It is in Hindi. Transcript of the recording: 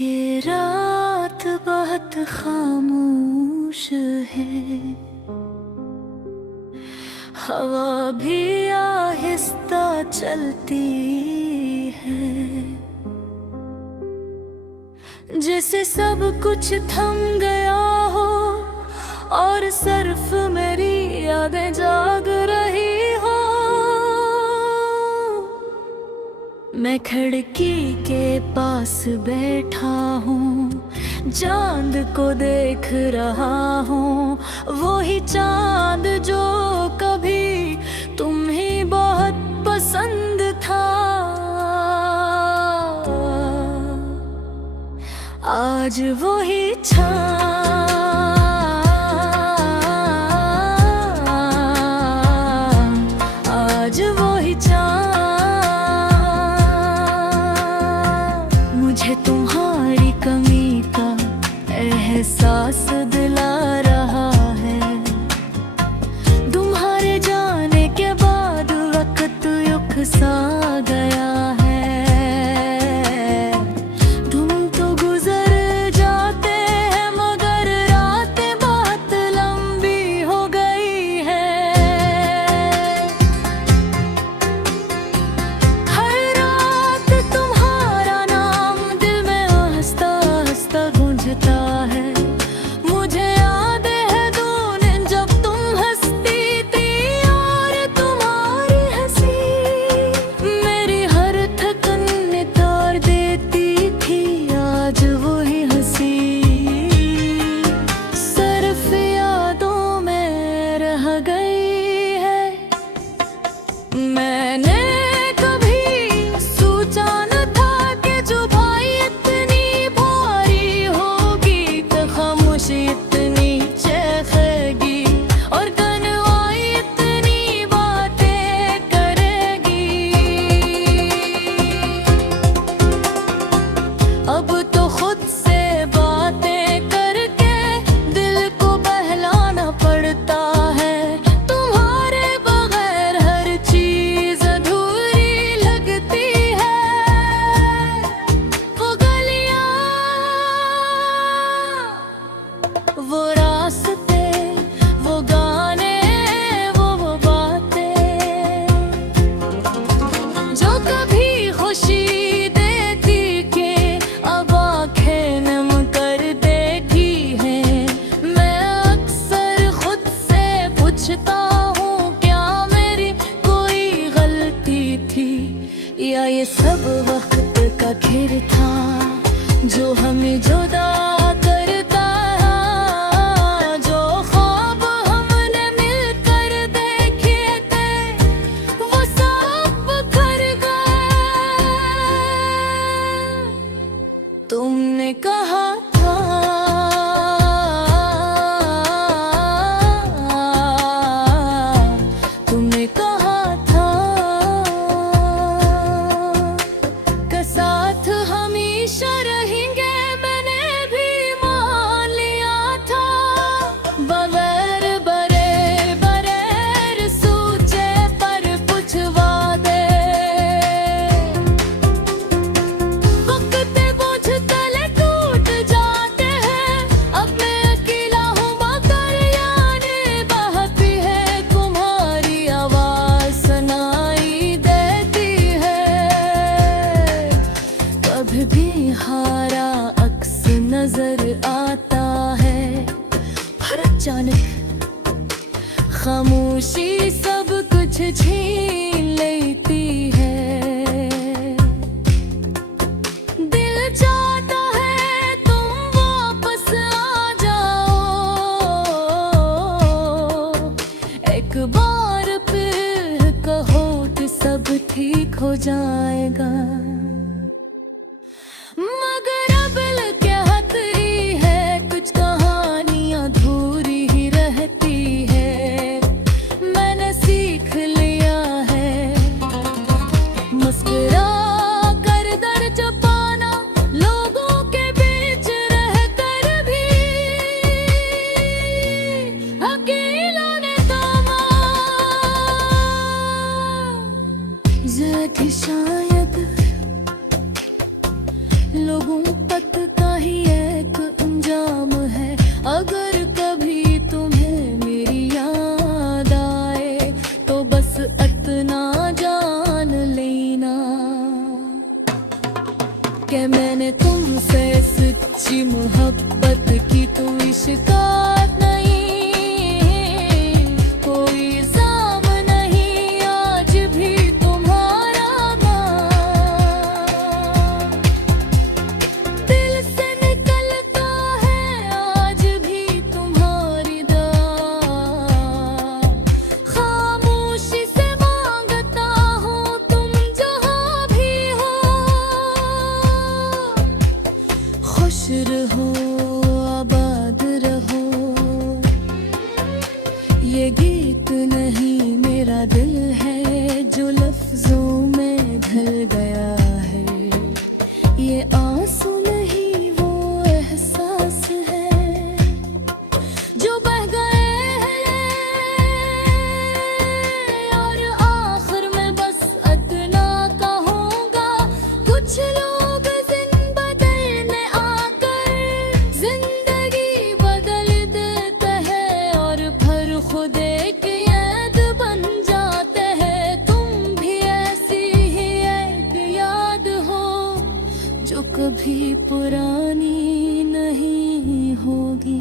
ये रात बहुत खामोश है, हवा भी आहिस्ता चलती है, जैसे सब कुछ थम गया हो और सिर्फ मेरी यादें जाग रही हो। मैं खिड़की के पास बैठा हूँ, चांद को देख रहा हूँ, वो ही चांद जो कभी तुम्हें बहुत पसंद था। आज वो ही आज वो ही मुझे तुम्हारी कमी का एहसास दिला रहा है। तुम्हारे जाने के बाद वक्त युग सा गया है। तुम तो गुजर जाते हैं मगर रातें बहुत लंबी हो गई है। हर रात तुम्हारा नाम दिल में हंसता हंसता गूंजता है। मुझे याद है तूने जब तुम हंसती थी और तुम्हारी हंसी मेरी हर थकन नितार देती थी। आज वही हंसी सिर्फ यादों में रह गई है। मैंने कभी सोचा न था कि जुबाई इतनी भारी होगी, तो खामोशी इतनी चखेगी और गनवाई इतनी बातें करेगी। अब तो खुद से बातें करके दिल को बहलाना पड़ता है। तुम्हारे बगैर हर चीज अधूरी लगती है। वो गलियां, वो रास्ते, वो गाने, वो बातें जो कभी खुशी देती के अब आंखें नम कर देती है। मैं अक्सर खुद से पूछता हूँ क्या मेरी कोई गलती थी, या ये सब वक्त का खेल था जो हमें जुदा करता। जो ख्वाब हमने मिलकर देखे थे वो सब बिखर गए। तुमने कहा था तुमने कहा था कि साथ हमेशा रहेंगे। मैंने भी मान लिया था बगैर बगैर सोचे पर कुछ वादे। वक्त बोझ तले टूट जाते हैं, अब मैं अकेला हूँ मगर यादें बहती है। तुम्हारी आवाज सुनाई देती है। कभी भी हारा अक्स नजर आता है, पर अचानक खामोशी सब कुछ छीन लेती है। दिल चाहता है तुम वापस आ जाओ, एक बार फिर कहो कि सब ठीक हो जाएगा। मगर अब क्या हतरी है, कुछ कहानियां अधूरी ही रहती है। मैंने सीख लिया है मुस्कुरा कर दर्द पाना, लोगों के बीच रहकर भी अकेला ने थामा। जैसे शायद मैंने तुमसे सच्ची मोहब्बत की तो शिकायत नहीं, कोई इल्जाम नहीं आज भी तुम्हारा मान। दिल से निकलता है आज भी तुम्हारी दुआ, खामोशी से मांगता हूँ तुम जहाँ भी हो। खुश रहो आबाद रहो, ये गीत नहीं मेरा दिल है जो लफ्जों में ढल गया है। ये आंसू नहीं वो एहसास है जो बह गए हैं, और आखिर में बस इतना कहूँगा, कुछ लोग जिन बदलने आकर जिंदगी बदल देते हैं और फिर खुद एक याद बन जाते हैं। तुम भी ऐसी ही एक याद हो जो कभी पुरानी नहीं होगी।